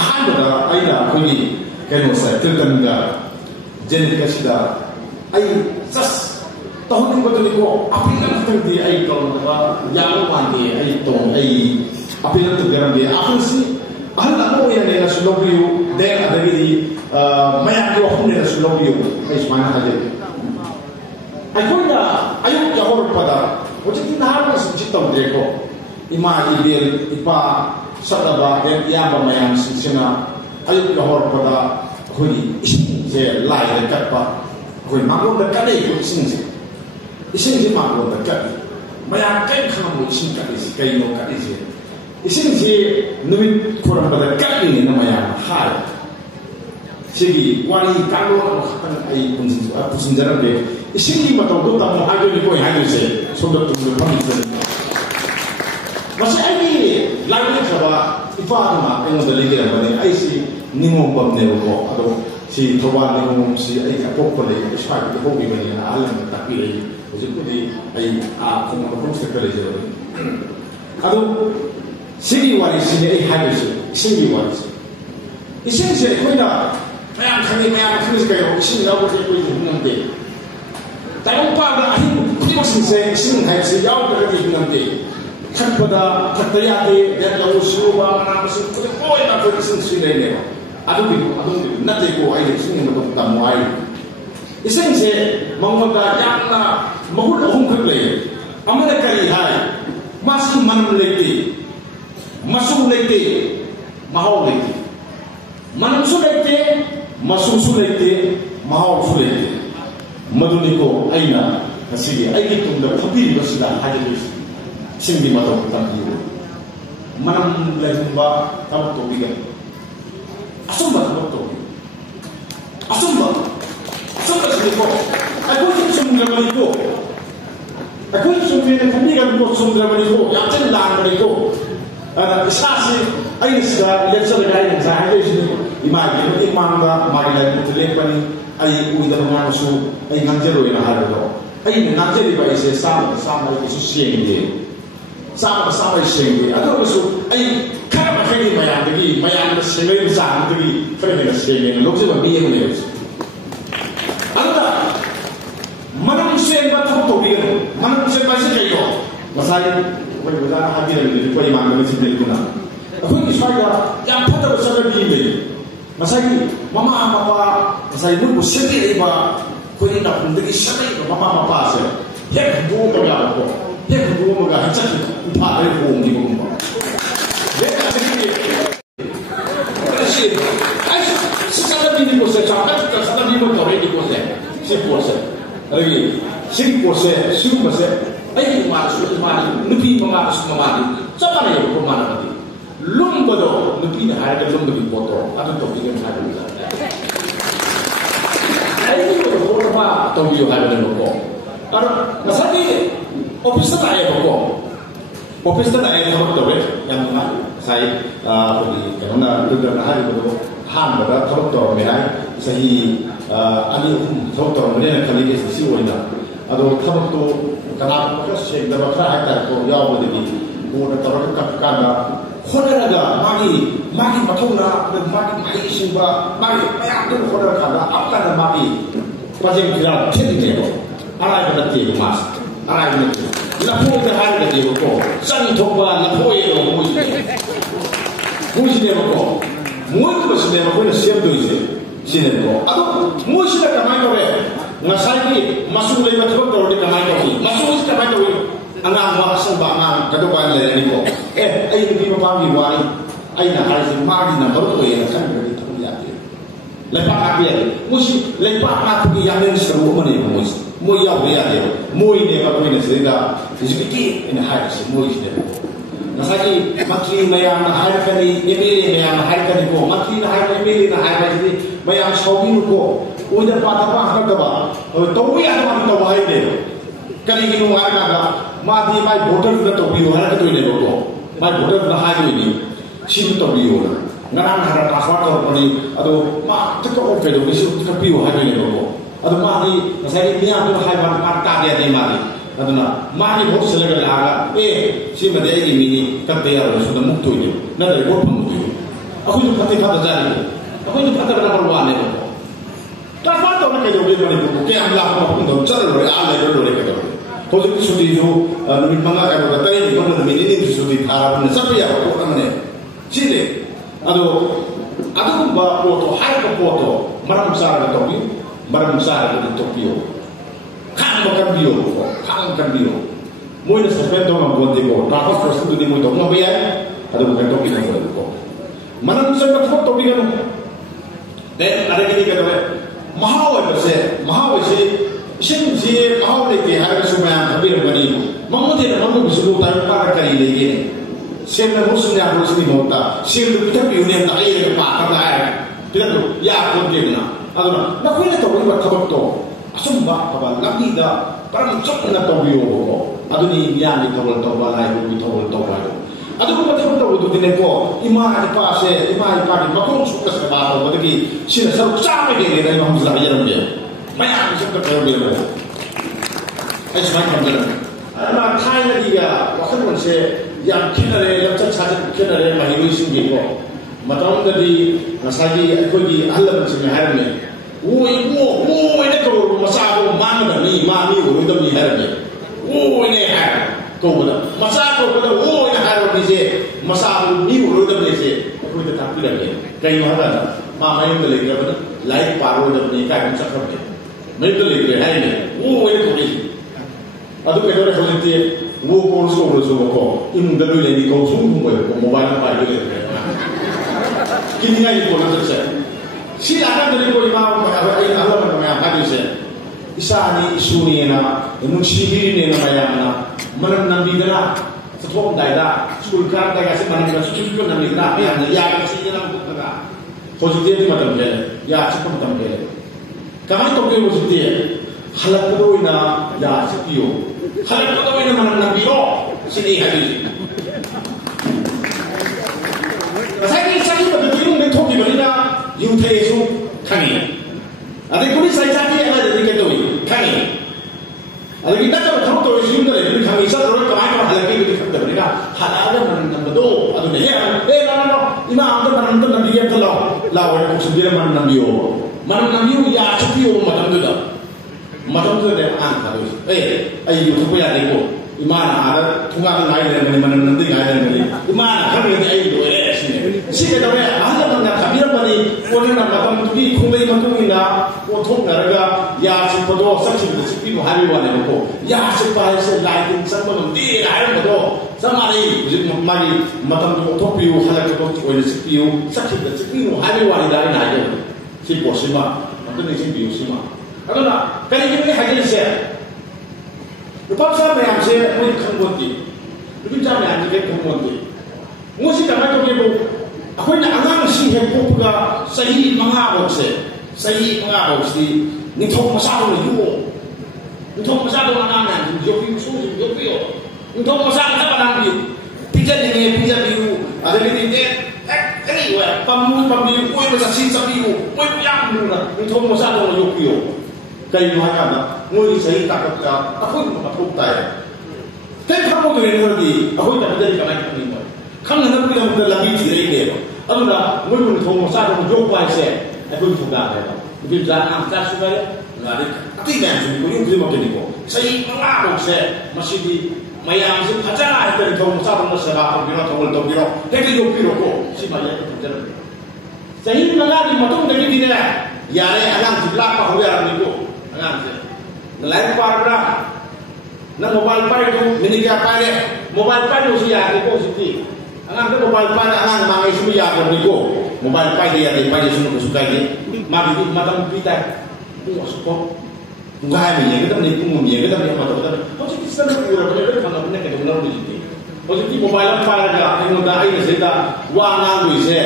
अहमदा अना अखोगी कौनसे कीर्तनगा जेनिका जस्ट तहनी बदलीको अपील खी कौनबा याम मानी तो अपील तुगरमे अहलसी अहल अमोने लौबियु देन अदगी मयाम वफने लौबियु सुमाना हाजे अखोना अयुक याहरपदा हजिकी नहाना सुची तौद्रेको इमा इबेल इपा सदबा याम मयाम सिंह अयुक याहरपदा अखोनी इसिंसे लाइद कटपा अखोई मांगोंद कदे इसिंसे मांगोंद कदे मयाम कई खामो इसिंग कदे कईनो कदे इसिंसे नुमित खोरंबदा कदे मयाम हाय सिगी वाणी कालो खतन आई पुसिंजरबे इसिंगी मतौदो तमो हाइदोनि कोई हाइदोसे सोदो तुमदो फमिसन मसे आई लाइने खबा इफादमा एंगोदा लेगेरबने आइसी निमोबमनेबो अदो सी थोबा निमोम सी आई अपोपले इसाइ होबि बने आलन तापिरे हुजिकुदि आई आ कोंगो प्रोसेक्टर लेजरो अदो सिगी वारी सिने आई हाइदोसे सिगी वारी इसिंसे कोइना मैम खानी मैम खानी कहो इसिंग यावबे कोई नंदे तायौपागा अहिं खुदिमसिंसे इसिंग हाइसे यावबे नंदे थकपदा थकयादे देदौ सुबा मनामसिं खुद कोइना कोइ इसिंग सिलेने अदुबि नतेको आई इसिंग नको तमवाई इसिंसे मंगोदा यामना महुल अहुम खक ले अमने करी हाय मासु मनम लेते मसु लेते महाव लेते मनमसु लेते मसूसु लेते महावसु लेते मधुनिको अइना हसिगे अइगी तुमदा फबिरिबसिदा हाजेलिस सिंगी मतौ तंबियो मनम लेबा तब तो बिगे असुंबा तब तो असुंबा सिको अकोई सुंगरमनिको अकोई सुंगरे फबिगा को सुंगरमनिको याचन दानमनिको अना इसासी अइसा लेक्चर गाइड जाहादेसि इमागी इमांगा मागिला लेपनी आई उइदर मानसु आई गंजरोइना हारदो आई नाजेरिबा इसे सामा इसे सेंगे सामा सेंगे अदोसु आई खरब फेगी मयाम सेंगे जांदगी फेगी सेंगे लोकसेबा बियेने अदा मनम सेंबा थोबिगनो मनम सेंबा से कइयो मसाई कोई बजा हाबिरनि कोई मांगने से बिल्कुल अखोई स्वाया याम फदब सबबी ले मसाई ममा मपा मसाई मुबु सेबेबा कोई ना पुंदगी सबै ममा मपा से हेक दुमगा को हेक दुमगा हचक फारे होंगी गुम्बा ये अदगी आई सिकादबी को से चापत का सदबी को तोरे को से सिको से अरे सिको से सुको से आई मासु मानी नुपी ममा सुमानी चपाने को मानबदी लुम्बदो नुपी ने हाय के लुम्बदी पोतो अदु तो बिगन हाय आई को होरबा तो बियो हाय ने को और मसादी ऑफिस ता आए को ऑफिस ता आए हम तो वे यम ना साई पदी केना दुदर हाय को हान बदा थब तो मे हाय सही अनि थब तो ने खली के सी ओइना अदो थब तो कना का शेक दबा खरा हाय ता को यावबदी बोन तबक कपकाना होनरगा मागी मथौना मागी माइसिंबा मागी मयाम होनर खाना अपना मागी पजें खिरा थेदिनेबो अराय बदते मास अराय बदते लफो द हाय गदेबो को सन थोबा लफोय रो मुजिनेबो को मोय को सिनेबो को सेम दोइसे सिनेबो अदो मोसिना कमाय करे ngasai masuk lewat thok to de kamai to masuk kamai to angang wa sang ba ngang kadokan le ni ko ai ni ma ba mi wari ai na hai si ma ni na baru ko ya kan ni to ya de lepa ka ya musi lepa ka tu ya nen seru mo ni mo mo ya ya de mo ni ba ko ni se da jibiti in hai si mo ni de ngasai makli maya na hai ka ni emele maya na hai ka ni ko makli na hai emele na hai ka ni maya shobi ko udah patah kata tahu ya teman tahu hai deh kali ini mengarang ada mati mai voter sudah tahu biru hari itu ini loh mai voter sudah hari ini sih tahu biru ngarang ada transfer atau apa atau mah itu kok pedo bisu itu biru hari ini loh atau mati saya ini aku hai mata dia ni mati atau na mati vote selagi ada sih mereka ini kata ya sudah muktu ini, nanti vote muktu ꯑꯩꯈꯣꯏꯁꯨ ꯐꯠꯇꯦ ꯐꯠꯇꯖꯥꯠꯅꯤ ꯑꯩꯈꯣꯏꯁꯨ ꯐꯠꯇꯕ ꯅꯝꯕꯔ ꯋꯥꯟꯅꯦꯕ ꯇ꯭ꯔꯥꯟꯁꯐꯔ ꯇꯧꯔ ꯀꯩꯗꯧꯒꯦ ꯃꯅꯤꯄꯨꯔ ꯀꯌꯥꯝ ꯂꯥꯛꯄ ꯃꯐꯝꯗ ꯆꯠꯂꯔꯣꯏ ꯂꯩꯔ ꯂꯣꯏꯔꯦ ꯀꯩꯗꯧꯔꯦ ꯍꯧꯖꯤꯛꯇꯤ ꯁꯨꯇꯤꯁꯨ ꯅꯨꯃꯤꯠ 5 ꯀꯩꯅꯣꯗ 3 ꯃꯅꯨꯡꯗ ꯅꯨꯃꯤꯠ 2 ꯁꯨꯇꯤ ꯊꯥꯔꯕꯅꯤꯅ ꯆꯠꯄ ꯌꯥꯕ ꯄꯣꯠ ꯑꯃꯅꯦ ꯁꯤꯅꯦ ꯑꯗꯣ ꯑꯗꯨꯒꯨꯝꯕ ꯄꯣꯠꯇꯣ ꯍꯥꯏꯔꯤꯕ ꯄꯣꯠꯇꯣ ꯃꯔꯝ ꯆꯥꯔꯒ ꯇꯧꯕꯤꯌꯨ ꯃꯔꯝ ꯆꯥꯔꯒꯗꯤ ꯇꯣꯛꯄꯤꯌꯨ ꯈꯥꯡꯕ ꯀꯟꯕꯤꯌꯨ ꯈꯥꯡꯕ ꯀꯟꯕꯤꯌꯨ ꯃꯣꯏꯅ ꯁꯁꯄꯦꯟ ꯇꯧꯉꯝꯄꯣꯠꯇꯦꯀꯣ ꯇ꯭ꯔꯥꯟꯁꯐꯔ ꯄꯔꯁꯟꯗꯨꯗꯤ ꯃꯣꯏ ꯇꯧꯉꯝꯕ ꯌꯥꯏ ꯑꯗꯨꯕꯨ ꯀꯩꯅꯣ ꯇꯧꯕꯤꯅꯕꯀꯣ ꯃꯅꯝ ꯆꯪꯕ ꯊꯕꯛ ꯇꯧꯕꯤꯒꯅꯨ ꯑꯗꯒꯤꯗꯤ ꯀꯩꯗꯧꯔꯦ ꯃꯍꯥꯎ ꯑꯣꯏꯕꯁꯦ ꯃꯍꯥꯎ ꯑꯣꯏꯁꯤ इसी कहाव लेके हर सुबह अभी बनी मम्मदे मम्मू सुबह तार पार करी लेगे सेम न मुसुन या मुसुन होता सेम पिता पिउने ताई के पार लाए पिता तो या कोन के ना अदुना न कोई तो कोई थबक तो असुंबा अब लगी दा परम चपन तो बियो को अदुनी या नि थबल तो बालाई को थबल तो बायो अदुको थबल तो दु दिने को इमा इपा से इमा इपा की मकों सुकस बा हो बदकी सिन सब चामे के ने हम जा यरम दे मैं आप सब कर रहे हो ऐसे मैं कर रहा हूं मैं थाई लगी या वक्त में से या किनारे लक्षण साथ किनारे महिला सिंह को मतलब कभी मसाजी कोई भी हल्ला में से हर में वो इन्हें करो मसाजो मान दमी मामी वो दमी हर में वो इन्हें हर को बोला मसाजो बोला वो इन्हें हर में से मसाजो नी वो दमी से कोई तो काफी लगे कहीं वहाँ का मामा इन तो लेके अपने लाइट पारो जब नहीं क्या कुछ करते मैं तो लेके है नहीं वो इन्हें थोड़ी अदु केदोरे होजती वो कोर्स को इमुंदा लेनी को सुन को मोबाइल में पाई ले कितना ये बोला से सी आका दरे को इमा आई अल्लाह में मैं हादी से इसानी इशूनी ना मुंशीगिरी ने ना मनन नबीदना सथोम दायदा स्कूल का दायदा से मनन का स्कूल को नबीदना या सी ना बुकदा होजती है मतलब है या चिपक तम है कहां तो के होजती है हलक तो इना या सिपियो हलक तो इना मनन नबीरो सिनी हदी साइकी बदतीनु ने थोकी बलिना युथेसु खनी अदे कुनी साइकी अला दे के तोई खनी अदे किता तो थोक तो युम दे नि खनी सा रो कमाई को हलकी के खत बलिना हलाले मन नबदो अदु ने ए ना इमा अंदर मन अंदर नबी के तलो लाव को सुदिरे मन नबियो या चपियो मतलब दे आन था ए यु थको या दे को इमाना आदा थुगा का नाइ दे मन नंदी गाय दे इमाना खबे दे आई दो सिने दरे आला बंगा खबिर बनी कोना मतम तुगी खुंगै मतुंगिना को थोक नरगा या सिपदो सक्सि सिपि नो हाबि वाले को या सिपाय से लाइटिंग सब दे आय मदो समारी मागी मतम तो थोपियो हलक तो ओइ सिपियो सक्सि सिपि नो हाबि वाले दा ना ये सि पोसिमा मतलब नि सिपियो सिमा अदुना करिगिनि हागिसे रुपा सा मैम से कोई खंगोती रुपी जा मैम से खंगोती मुझे कमाई तो ये वो अखोई ना अंगांग सी है पोपगा सही मंगाबों से निथों मसालो युवो निथों मसालो अंगांग है जो भी उसको जो भी हो निथों मसालो ना बना भी पिज़्ज़ा भी अदर के दिन अरे वो पम्मी कोई बस सीन सभी हो कोई याम लूना निथों मसालो जो भी हो कई वहाँ ना मुझे सही ताकत का अखोई को ठोकता है कई खबरों के लिए होती अखोई तब कमाई करनी है खंग ना कोई हम लगी थी रही है अदुना मुझे उन थोड़ा मसाला में जो पाए से अखोई ठोका है लेकिन जाना क्या सुबह लारे अति मैं सुन कोई भी मत नहीं को सही मंगा लोग से मशीदी मैयाम से फचा है तेरे थोड़ा मसाला में से बात तो बिरो लेकिन जो बिरो को सी मैया तो जर सही मंगा भी मतों देखी दी है यारे अगर जिला का हो गया आदमी को लाइट पार ना मोबाइल पाए तो मिनी क्या पाए मोबाइल पाए तो उसी याद को उसी अगर तो मोबाइल पाए अगर मांगे इसमें याद करने को मोबाइल पाए दिया दे पाए जिसमें कुछ कहेंगे मांगे तो मतलब पीता है वो उसको गाय में ये मतलब नहीं कुम ये मतलब नहीं मतलब तो किस तरह पूरा बने खाना अपने के डोलर में जीते और जब मोबाइल पाए का एक मुद्दा आई नहीं सेदा वहाँ नाम हुई से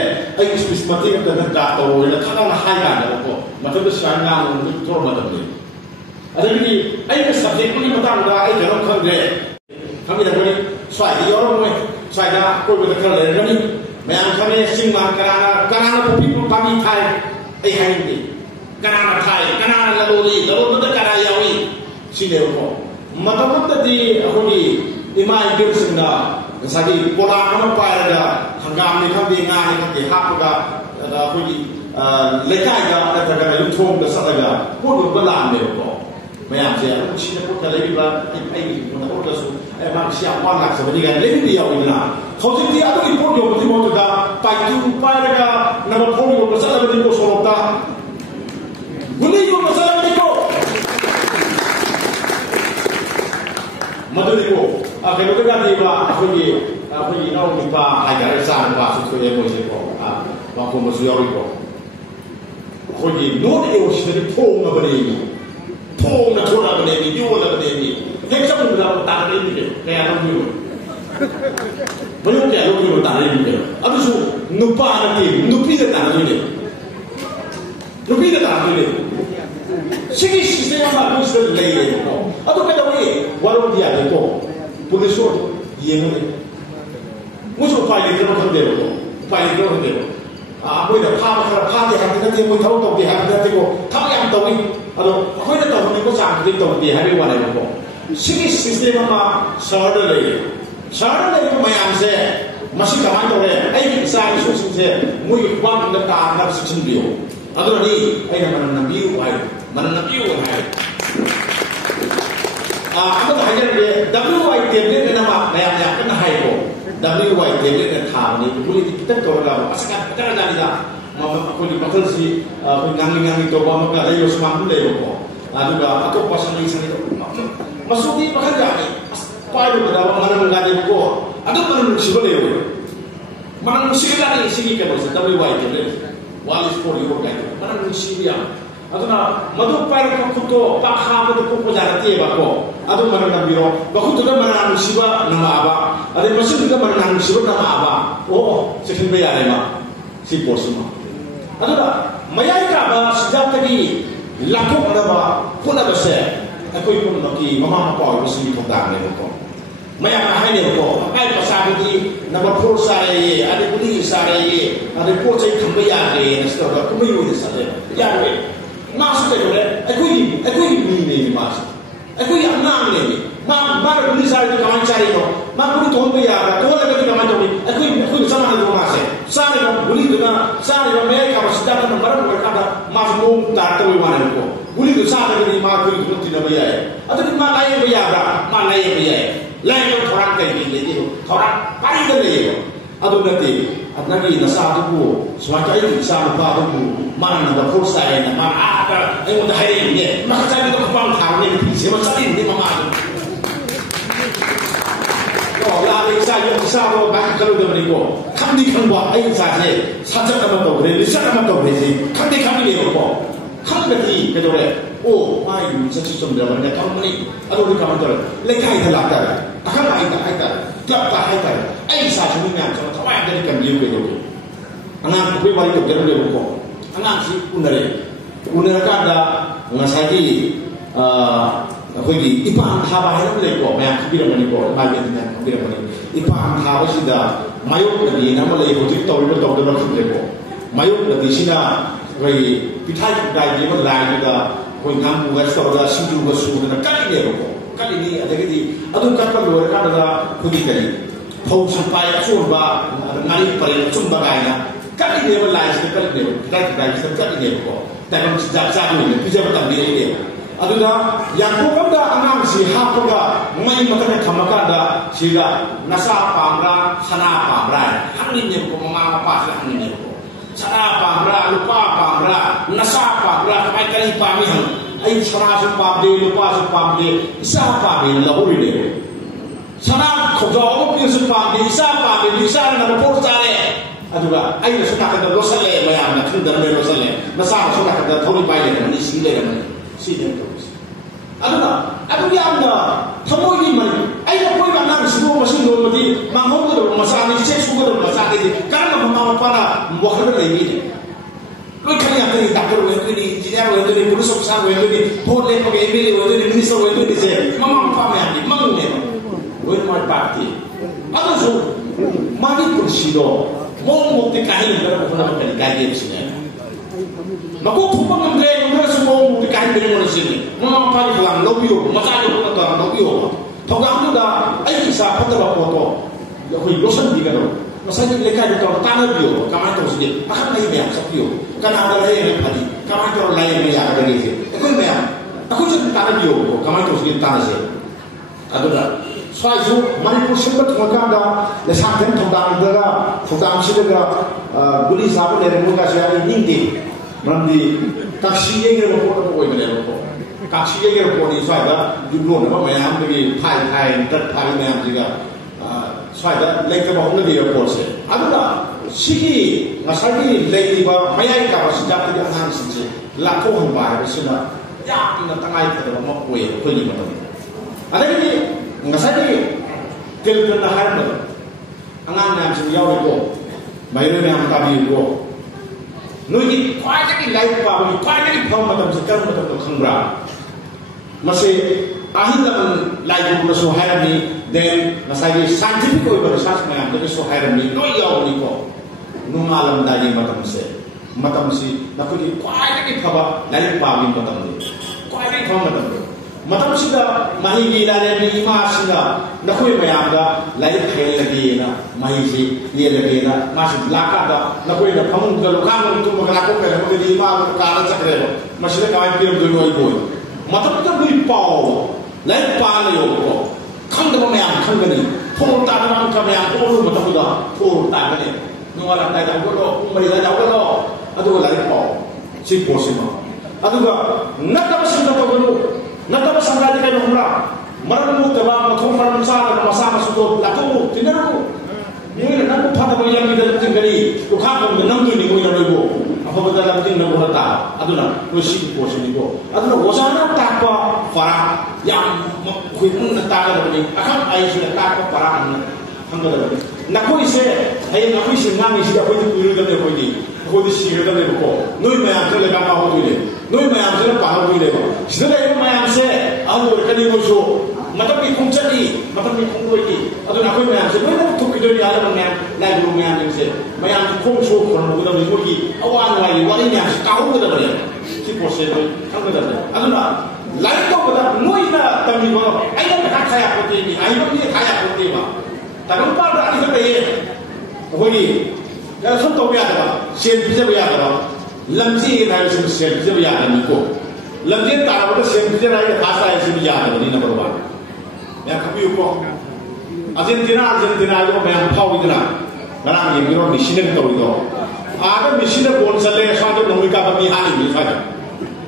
एक स्पेस मत ही करना चाहता हो ये खाना ना हाई करना को मतलब शान नाम थोड़ा मतलब नहीं अदगी आई सब्जेक्ट की बता रहा है जरूर खर गए हम इधर कोई स्वाई और में स्वाई का कोई भी खर ले गनी मैं हमें सिंह मान कराना पपी पानी थाई आई है नहीं कराना ललोली तो करा यावी सीधे को मतलब तो दी अकोडी इमाई गिरसिंगा साकी कोला हम पाएगा hangam ni kan dia ngai kan dia hap ga koi lekai ga ada ga yung thong ga sadaga ko do balan de ko mayam se chi ne ko ka le ba ai ko na ko da su ai ma sia wa la sa ni ga le ni ya wi na ko ti dia do ko yo ko ti mo ga pai tu pai ga na ba ko yo ko sa la ni ko so ta guli yo ko sa la ni ko maduri ko a ke no ga ni ba ko ye nau ni pa ai ga sa ba su ye mo se ko ba ko mo su yo ri ko ko ye no de o shi de po ma ba ni po na to na ba ni yo na ba ni he cha mu la ta ni ni ke ya no ni mo yo ke lo ni ta ni ni a du su no pa na ni no pi de ta ni ni no pi de ta ni ni sigi sistema ma ko se le ye ko a du ke da ni wa ro dia de ko pu de so ye mo ni mo so pa ye de ko de ko pa ye de ko de ko moi da pa ma de ha de ko thau to de ha de ko thau yam to ni ado khoi da to ni ko sa de to de ha de wa ne ko sigi sistema ma sa le ko ma yam se ma si ka ma to le ai ki sa ni so sin se moi kwa da ta na si chin bio ado ni ai na bi ai man na bi ai apa dah hajar dia WY tablet na ma na ya kan hai ko WY tablet na tha ni boleh kita to la asakan kita na ni da ma ko ni bakal si ko ngang to ba ma ka ayo sama le ko adu ga ato pasan ni sani masudi bakal ja ni pai do da ma na ngade ko adu man si le yo man si la ni si ke ba WY tablet wal is for your guide man si dia aduna madu pai ko kuto pa kha ko ko jarati ba ko adu mana nambiro ba kuto da mana siba nama aba ade masin da mana siba nama aba oh sekin be yare ma si posuma aduna mayai ka ba sejak tadi lakuk da ba pula ba se ko ko no ki mama pa ko si ko da ne ko maya ka hai ne ko ai pa sa ki na ba pro sa ye ade kuli sa ye ade ko chai kham be yare ne sto da ko me yu ne sa le yare masu ke dole aku ni ni masu aku yang nam ni ma baru ni saya tu kawan cari tu ma buli tu hombe ya tu la ke kawan tu ni aku sama dengan masu sana ko buli tu na sana ko me ka masda na baru ko ka mas mum ta tu wan ko buli tu sana ke ma ku tu ti na be ya atu ni ma lai be ya ba ma lai be ya lai ko thoran ke ni ni thoran pari ke ni adu nanti adnagi nasa tu semakai itu sa ba tu mana ada pulsa ini, mana ada yang untuk hari ini, maka saya itu kepala tahun ini, siapa sahaja ini mama itu. Oh, lari saya lo bagi kalau dia beriku, kami kan buat air saja, saja kami tahu, lisan kami tahu sih, kami ni apa, kami berarti kedua, oh, ayu saya sistem dalam dia kami ni, aduh ni kami tahu, lekai telah ada, akan air, tiap air, air saja ni kan, kalau tahu yang dari kami kedua, anak kami balik ke dalam dia buku. Anak si unere ka da ngasaki akhoi ipam thaba hai le ko ma ki bi ni ko ma bi ni bi ni ipam thaba si da mayok na ni na ma le ko ti to le to da ki le ko mayok na di si na gai pithai dai ni ma lai ni da ko ngam bu ga sto da sinju ga su na ka ni le ko ka ni ade ki adu ka pa lo ka da ko di ka ni phau sa pai chu ba ngari pa le chum ba gai na kali dia berlais ke kali dia kali dia ko dalam sejak satu ini dia bertambah dia aduga yang pokok da anam si hapoga mai makana thamaka da siga nasa pamra sana pamra hangni ne ko mama pa sa hangni ne ko sana pamra lupa pamra nasa pamra mai kali pami hang ai sana su pam de lupa su pam de isa pam de la hori de sana khojo ko pi su pam de isa pam de isa na ko sa le aduga ai na suka ka do sa le mayam na thun da me do sa le nasa suka ka da thori pai le ni si le ni si de to aduga adu yam da thamo ni man ai da koi na si mo ma si do ma di ma mo do ma sa ni se su do ma sa de ka na ma ma pa na mo kha le ni loi ka ya ni doctor we ni engineer we ni police officer we ni board le ko ge we ni minister we ni se ma ma pa me ni ma ne we ma party adu so ma ni ko si do mo te kahin da ko na ka ni ka ge si ne mako thupang andre ngara su mo te kahin de mo si ni mo pa ni lang lo bio ma sa ni ko ta lo bio thoga mu da ai ki sa phat ba ko to ko lo san di ga do masanya mereka itu tanah bio, kamar itu sendiri. Akan lagi banyak sepio. Karena ada lagi yang padi, kamar itu lain yang ada lagi. Aku banyak. Aku jadi tanah bio, kamar itu sendiri tanah sih. Ada dah. Soalnya Manipur sempat mereka ada lesakan tentang negara, tentang segala guli sahabat dari mereka siapa ini nanti taksi yang report apa yang report, taksi yang report ini soalnya dulu nama macam bagi Thai tertarik macam juga soalnya lagi bahawa dia report sih. Ada dah. Sih, masalahnya lagi bahawa macam apa sejak dia anak sih, laku hamba bersama, ya kita tengah itu mau kue macam ni. Ada ni. Ngasai kel na harma angan nam sing yaw ko mayro nam tabi ko noi ki kwai ki life pa ni kwai ki phom matam se kar matam ko khangra mase ahin la life ko so harami then ngasai scientific ko research ma am ko so harami noi yaw ni ko no malam dali matam si na ko ki kwai ki phaba life pa ni matam ni kwai ki phom matam matam sida mahi gi dale ni ma sida nakoi mayam da lai khel lagi na mahi si ye lagi na ma si laka da nakoi da phamung da lokang tu magala ko pele mo di ma ka na chakre ma sida ka pi do noi boy matam da bui pao lai pa le yo ko khang da mayam khang ga ni phol ta da ka mayam ko lu matam da phol ta ga ni no ala ta da ko lo mai da ko lo adu lai pao si po si ma adu ga nakam sida ko lu Nada pasang di kayu humra, maramu terbang makom faram sara masa masuk laku tinaru, mungkin nak pada bayang kita tinggali, tukar pun enam tu ni mungkin ada ibu, apa betul dalam tinggal orang tak, aduna, musik porsi ni ibu, aduna wasana tak apa farah yang kuimun tak ada ni, akan ayat sudah tak apa farah ni, hamba ada ni, nak kau isi, ayat nak kau isi nami isi apa itu kuiru dan apa ini, kau isi kuiru dan apa, noi macam tu lega apa tu ni. Noi mayam sila pahal boleh lepas. Sila itu mayam se, alu kali musuh, macam ni kung cari, macam ni kung lagi. Aduh nak kau mayam se, noi nak tu kita ni ada mayam, lagi belum mayam ni se. Mayam kung show orang kita ni mungkin awan lagi, wali mayam tahu kita boleh. Si proses noi, kamu kita boleh. Aduh nak, lain tu kita noi na kami bawa. Ayam nak kaya putih ni, ayam ni kaya putih mah. Tapi lupa ada kita boleh. Begini, kalau semua biar apa, siapa bisa biar apa. Lamji na yung siyempre biyagan ko. Lamji tara mo siyempre na yung kasa yung biyagan ni na berubah. Yang kapiyo ko. Argentina yung may pau ito na. Marami yung biro machine ko ito. Aga machine ko sa le sa to nung ka pamihani ni sa.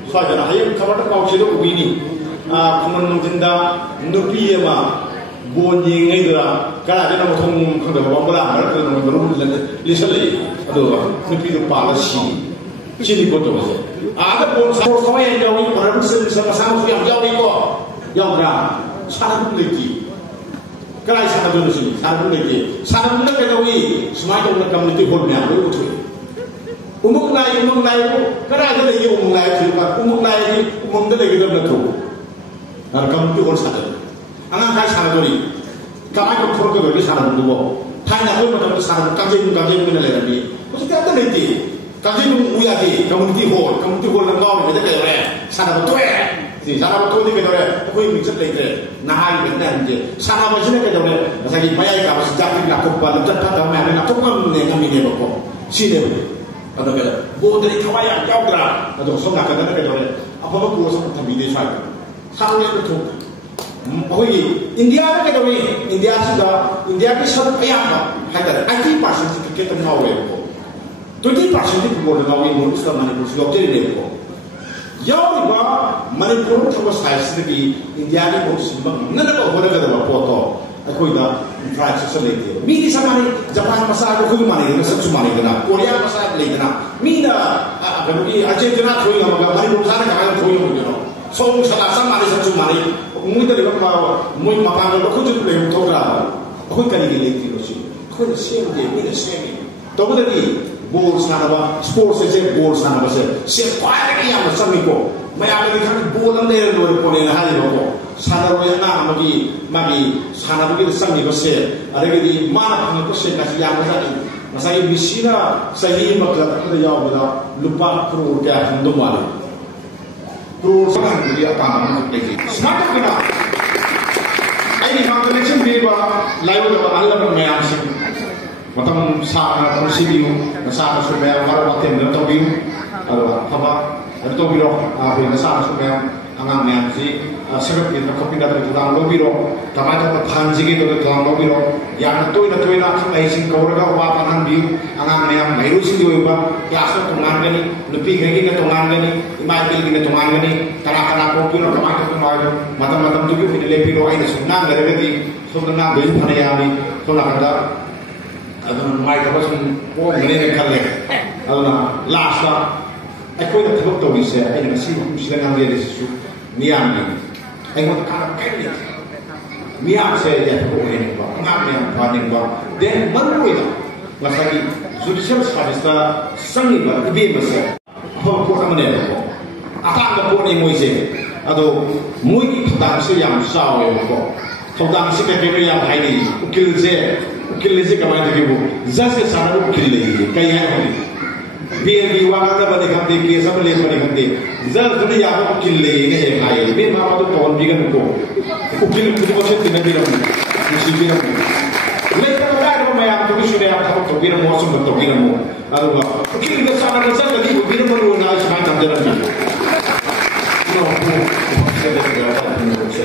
Sa na hayong kabar ko sino ubini. Kumun nung tinda nupi ma bonyi ngai dira kala jana mo kung kung da bambala mar ko nung rum lisali. Ado nupi do palasi. Sini foto saja. Ada pun saya yang jauh orang sama-sama yang jauh itu, yang berapa? Sana pun lagi. Kalau sana dulu sini, sana pun lagi. Sana pun lagi jauh. Semua orang community hallnya boleh betul. Umum lain, kalau ada lagi umum lain, umum tu lagi dalam betul. Kalau community hall sana, angan kai sana dulu. Kalau aku foto dulu sana dulu. Tanya aku macam sana, kajian mana lagi? Maksudnya ada lagi. Kasi nung uyagi, community hall ng gawa, may kaya sana betul sana betul di kaya ako yung minsan later, nahay ka na hindi. Sana ba sila kaya masagi mayay ka, mas dati lakop pa, nagtatata may lakop nga kami nila ko. Sino ba? Ano kaya? Buo dari kawaya, yaudra. Ano, so nakaganda kaya apa ba kuha sa pagtabili sa akin? Saan niya ito? Okay, India kaya India sa ayama, hadar, 80% kita maway ko. 20% di bawah dengan orang Islam Manipur sudah jadi lepo. Jauh iba Manipur terus saya sendiri India ni pun simbang. Nada kau boleh kata apa foto. Aku ida infrastruktur lagi. Mini sama ni Jepang masa aku mana ni sebab cuma ni kena. Korea masa lagi kena. Mina kalau ni Argentina tu yang maga Manipur sana kalau tu yang macam. So salah sama ni sebab cuma ni. Mungkin dari apa? Mungkin makan aku tu boleh untuk apa? Aku kan ini lagi tu sih. Aku ni same dia, ni same. Tahu tak ni? Bol sana ba, sports saja bol sana ba saja. Siapa yang bersama ko? Maya lagi kan bol ang nere luar ko ni hari ko. Sana roya na magi sana magi bersama ko saja. Ada lagi mana pun ko saja nasi yang masai misina sahi makla kita jawab dah lupa crore dia hendak malu. Crore sana dia apa mana lagi? Semata kena. Ini macam election dia ba, lalu Allah bermayam sih. Matam sana konsibiu, sana supaya walau matem dan tobiu, atau apa, dan tobiu apa sana supaya angan yang si sebab kita kopi dari tulang lobiro, tamai tu panji gitu tulang lobiro, yang itu nak sing kau raga wapanan biu, angan yang mairu sing juga, kiasa tungan gani, lebih gani ke tungan gani, imai pilih ke tungan gani, tanah kopi lo tamai tu tungan, matam tu juga pilih lebih lo ini sunang dari lagi, sunang beli panayami, sunang ada. Aduna mai ta basun ko ngene khalle aduna last la ekoi da thok to bise ai na si ku sila ngang ye su miyam ni ai mo ka kai ni miyam se ya ko ne ba ngam ne pa ne ba den man ko da masaki judicial service ta sangi ba ibe mase ho ko amane ko ata ga ko ni mo ise ado mo ki ta se yam sao yo ko thodang se ka ke no ya bhai ni ukil je ukil se kamai de bu jase sana ukil le kai ya ni bi wa ga ba de kam de ke sam le pa de kam de jar tu ya ba ukil le ne he kai be ma ba to ton bi gan ko ukil ku ko se tin bi ram si bi ram le ka ga ro ma ya to su ne ya ta to bi ram mo so to bi ram mo ado ba ukil ga sana ga sa ga bi ram ro na sa ta de ram no ko se de ga ta ni ko se